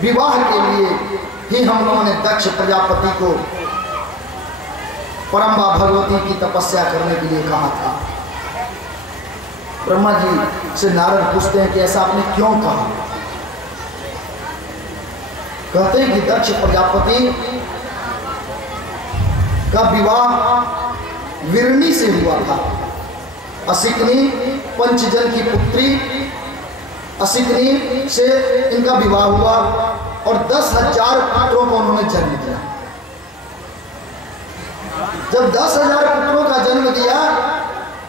विवाह के लिए ही हम लोगों ने दक्ष प्रजापति को परम्बा भगवती की तपस्या करने के लिए कहा था। ब्रह्मा जी से नारद पूछते हैं कि ऐसा आपने क्यों कहा? कहते हैं कि दक्ष प्रजापति का विवाह विरणी से हुआ था। असिकनी पंचजन की पुत्री असिकनी से इनका विवाह हुआ और 10,000 पुत्रों को उन्होंने जन्म दिया। जब 10,000 पुत्रों का जन्म दिया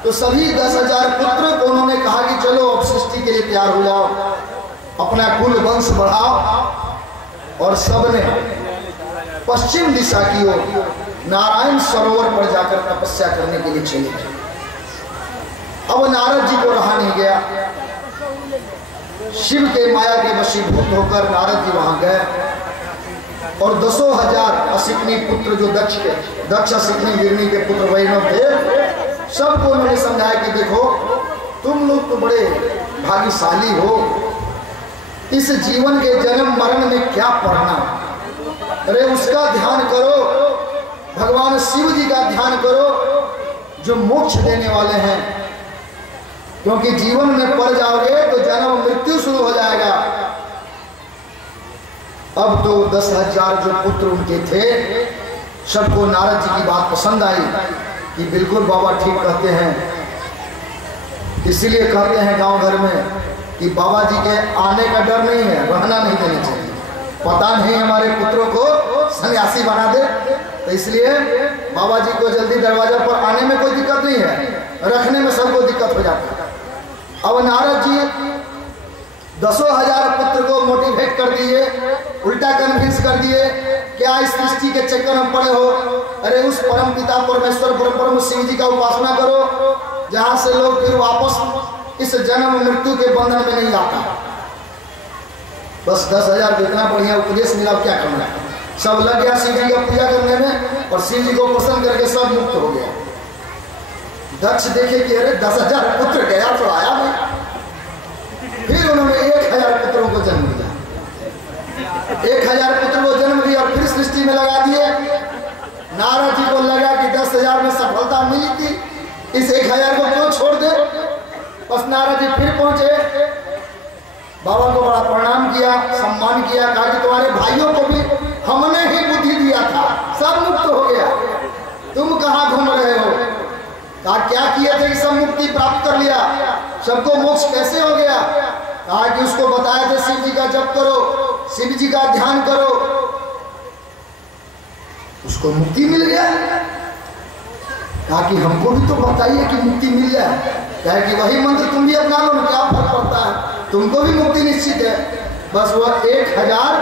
तो सभी 10,000 पुत्रों को उन्होंने कहा कि चलो अब सृष्टि के लिए तैयार हो जाओ, अपना कुल वंश बढ़ाओ। और सबने पश्चिम दिशा की ओर नारायण सरोवर पर जाकर तपस्या करने के लिए चले गए। अब नारद जी को रहा नहीं गया, शिव के माया के वशीभूत होकर नारद जी वहां गए और 10,000 असिकनी पुत्र जो दक्ष असिकनी गिरनी के पुत्र वैष्णव थे, सबको उन्होंने समझाया कि देखो तुम लोग तो बड़े भाग्यशाली हो, इस जीवन के जन्म मरण में क्या पढ़ना, अरे उसका ध्यान करो, भगवान शिव जी का ध्यान करो जो मोक्ष देने वाले हैं। क्योंकि जीवन में पड़ जाओगे तो जन्म मृत्यु शुरू हो जाएगा। अब तो 10,000 जो पुत्र उनके थे, सबको नारद जी की बात पसंद आई कि बिल्कुल बाबा ठीक कहते हैं। इसीलिए कहते हैं गांव घर में कि बाबा जी के आने का डर नहीं है, रहना नहीं देना चाहिए। पता नहीं हमारे पुत्रों को सन्यासी बना दे, तो इसलिए बाबा जी को जल्दी दरवाजा पर आने में कोई दिक्कत नहीं है, रखने में सबको दिक्कत हो जाती है। अब नारद जी 10,000 पुत्र को मोटिवेट कर दिए, उल्टा कन्विंस कर दिए, क्या इस सृष्टि के चक्कर में पड़े हो, अरे उस परम पिता परमेश्वर परम शिव जी का उपासना करो, जहां से लोग फिर वापस इस जन्म मृत्यु के बंधन में नहीं आता। बस 10,000 को इतना बढ़िया उपदेश मिला, क्या करना है। सब लग गया शिव जी का पूजा करने में और शिव जी को प्रसन्न करके सब मुक्त हो गया। दक्ष देखे कि अरे 10,000 पुत्र गया तो आया नहीं। फिर उन्होंने 1,000 पुत्रों को जन्म दिया, 1,000 पुत्र को जन्म दिया और फिर सृष्टि में लगा दिए। नारद जी को लगा कि 10,000 में सफलता मिली थी, इस 1,000 को क्यों छोड़ दे। बस नारद जी फिर पहुंचे, बाबा को बड़ा प्रणाम किया, सम्मान किया, कहा कि तुम्हारे भाइयों को भी हमने ही बुद्धि दिया था, सब मुक्त हो गया, तुम कहाँ घूम रहे हो। कहा क्या किए थे कि सब मुक्ति प्राप्त कर लिया, सबको मोक्ष कैसे हो गया। कहा कि उसको बताया था शिव जी का जप करो, शिव जी का ध्यान करो, उसको मुक्ति मिल गया। कहा कि हमको भी तो बताइए कि मुक्ति मिल जाए। कहा कि वही मंत्र तुम भी अपना लो, क्या फर्क पड़ता है, तुमको भी मुक्ति निश्चित है। बस वह 1,000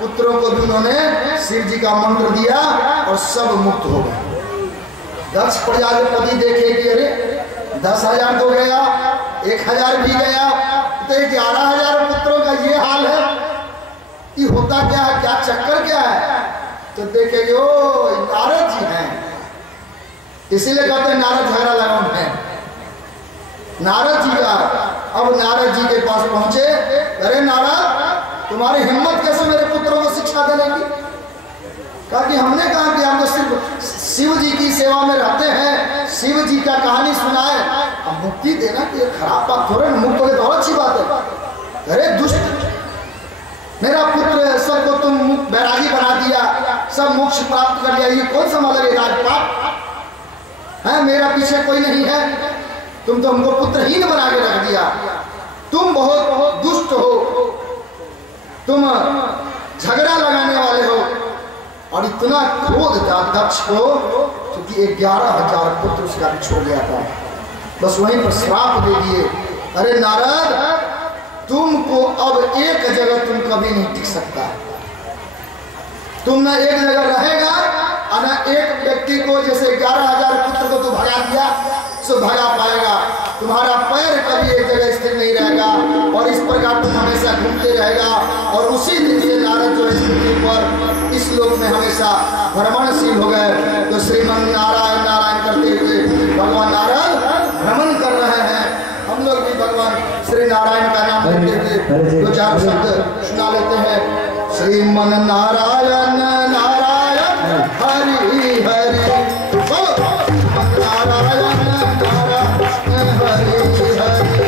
पुत्रों को भी उन्होंने शिव जी का मंत्र दिया और सब मुक्त हो गए। दक्ष प्रजापति देखे कि अरे 10,000 तो गया, 1,000 भी गया, तो 11,000 पुत्रों का ये हाल है, ये होता क्या है, क्या चक्कर क्या है। तो देखेंगे ओ नारद जी हैं, इसीलिए कहते हैं नारद झगड़ा लगाओ है। नारद जी का अब नारद जी के पास पहुंचे, अरे नारद तुम्हारी हिम्मत कैसे मेरे पुत्रों को शिक्षा देने की। कहा कि हमने कहा कि हम तो सिर्फ शिव जी की सेवा में रहते हैं, शिव जी का कहानी सुनाए, अब मुक्ति देना कि खराब बात थोड़े, मुक्त हो गए तो और अच्छी बात है। अरे दुष्ट, मेरा पुत्र सबको तुम बैरागी बना दिया, सब मोक्ष प्राप्त कर लिया, ये कौन सा मतलब राजपाट है, मेरा पीछे कोई नहीं है, तुम तो हमको पुत्रहीन बना के रख दिया, तुम बहुत दुष्ट हो, तुम झगड़ा लगाने वाले हो। और इतना क्रोध था दक्ष को क्योंकि 11,000 पुत्र उसका छोड़ गया था। बस वहीं पर श्राप दे दिए, अरे नारद तुमको अब एक जगह तुम कभी नहीं टिक सकता, तुम ना एक जगह रहेगा और ना एक व्यक्ति को जैसे 11,000 पुत्र को तू भगा दिया सो भगा पाएगा, तुम्हारा पैर कभी एक जगह स्थिर नहीं रहेगा और इस प्रकार तुम हमेशा घूमते रहेगा। और उसी दिन से नारद जो इस पृथ्वी पर इस लोक में हमेशा भ्रमणशील हो गए। तो श्रीमन नारायण नारायण करते हुए भगवान नारद भ्रमण कर रहे हैं। हम लोग भी भगवान श्री नारायण का नाम लेते हुए दो चार शब्द सुना लेते हैं। श्रीमन नारायण नारायण हरि हरि, नारायण नारायण हरि हरि,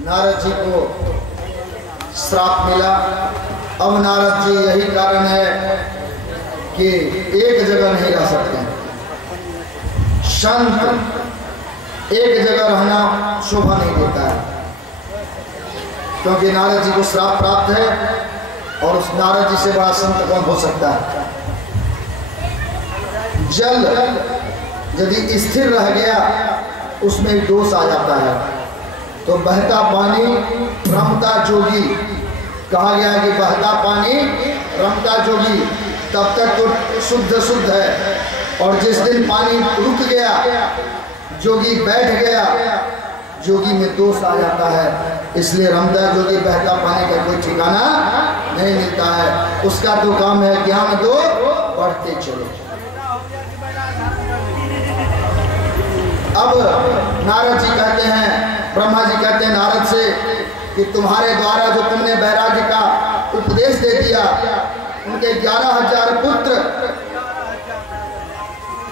नारद जी को श्राप मिला। अब नारद जी यही कारण है कि एक जगह नहीं रह सकते। संत एक जगह रहना शोभा नहीं देता है, क्योंकि नारद जी को श्राप प्राप्त है और उस नारद जी से बड़ा संत कौन हो सकता है। जल यदि स्थिर रह गया उसमें दोष आ जाता है। तो बहता पानी रमता जोगी, कहा गया कि बहता पानी रमता जोगी, तब तक तो शुद्ध शुद्ध है, और जिस दिन पानी रुक गया, जोगी बैठ गया, जोगी में दोष आ जाता है। इसलिए रमता जोगी बहता पानी का कोई ठिकाना नहीं मिलता है। उसका तो काम है ज्ञान दो बढ़ते चलो। अब नारद जी कहते हैं, ब्रह्मा जी कहते हैं नारद से कि तुम्हारे द्वारा जो तुमने वैराग्य का उपदेश दे दिया, उनके 11,000 पुत्र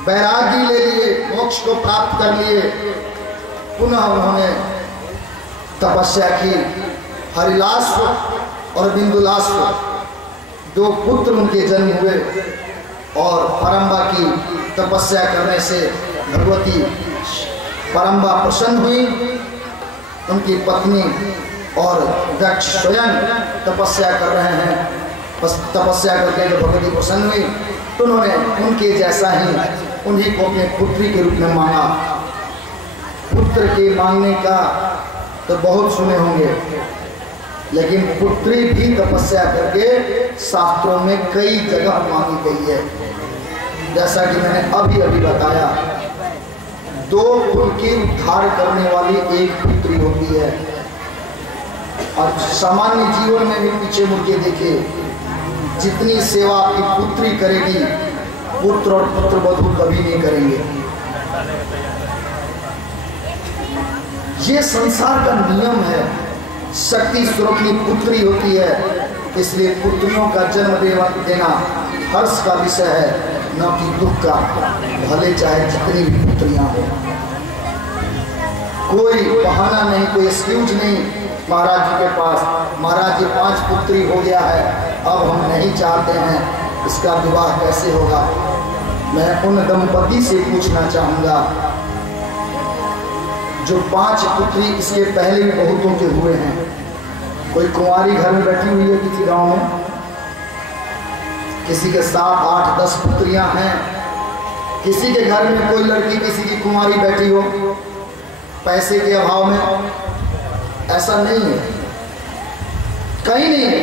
वैराग्य ले लिए, मोक्ष को प्राप्त कर लिए। पुनः उन्होंने तपस्या की। हरिलास और बिंदुलास दो पुत्र उनके जन्म हुए, और परम्बा की तपस्या करने से भगवती परम्बा प्रसन्न हुई। उनकी पत्नी और दक्ष स्वयं तपस्या कर रहे हैं। तपस्या करके जब भगवती प्रसन्न हुई तो उन्होंने उनके जैसा ही उन्हीं को अपने पुत्री के रूप में मांगा। पुत्र के मांगने का तो बहुत सुने होंगे, लेकिन पुत्री भी तपस्या करके शास्त्रों में कई जगह मांगी गई है। जैसा कि मैंने अभी अभी बताया, 2 कुल की उद्धार करने वाली एक पुत्री होती है। और सामान्य जीवन में भी पीछे मुड़ के देखिए, जितनी सेवा आपकी पुत्री करेगी, पुत्र और पुत्र वधू कभी नहीं करेंगे। ये संसार का नियम है। शक्ति स्वरूप की पुत्री होती है, इसलिए पुत्रियों का जन्म देना हर्ष का विषय है, न कि दुख का। भले चाहे जितनी भी पुत्रियां हो, कोई बहाना नहीं, कोई एक्सक्यूज नहीं महाराज जी के पास। महाराज जी 5 पुत्री हो गया है, अब हम नहीं चाहते हैं, इसका विवाह कैसे होगा। मैं उन दंपति से पूछना चाहूँगा जो 5 पुत्री इसके पहले भी बहुतों के हुए हैं। कोई कुंवारी घर में बैठी हुई है किसी गांव में, किसी के 7, 8, 10 पुत्रियां हैं। किसी के घर में कोई लड़की किसी की कुंवारी बैठी हो पैसे के अभाव में, ऐसा नहीं है, कहीं नहीं है।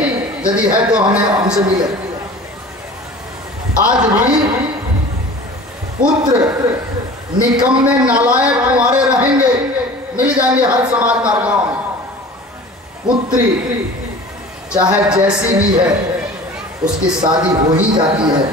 यदि है तो हमें हमसे मिले। आज भी पुत्र निकम्मे नालायक कुंवारे रहेंगे, मिल जाएंगे हर समाज हर गांव में। पुत्री चाहे जैसी भी है, उसकी शादी हो ही जाती है।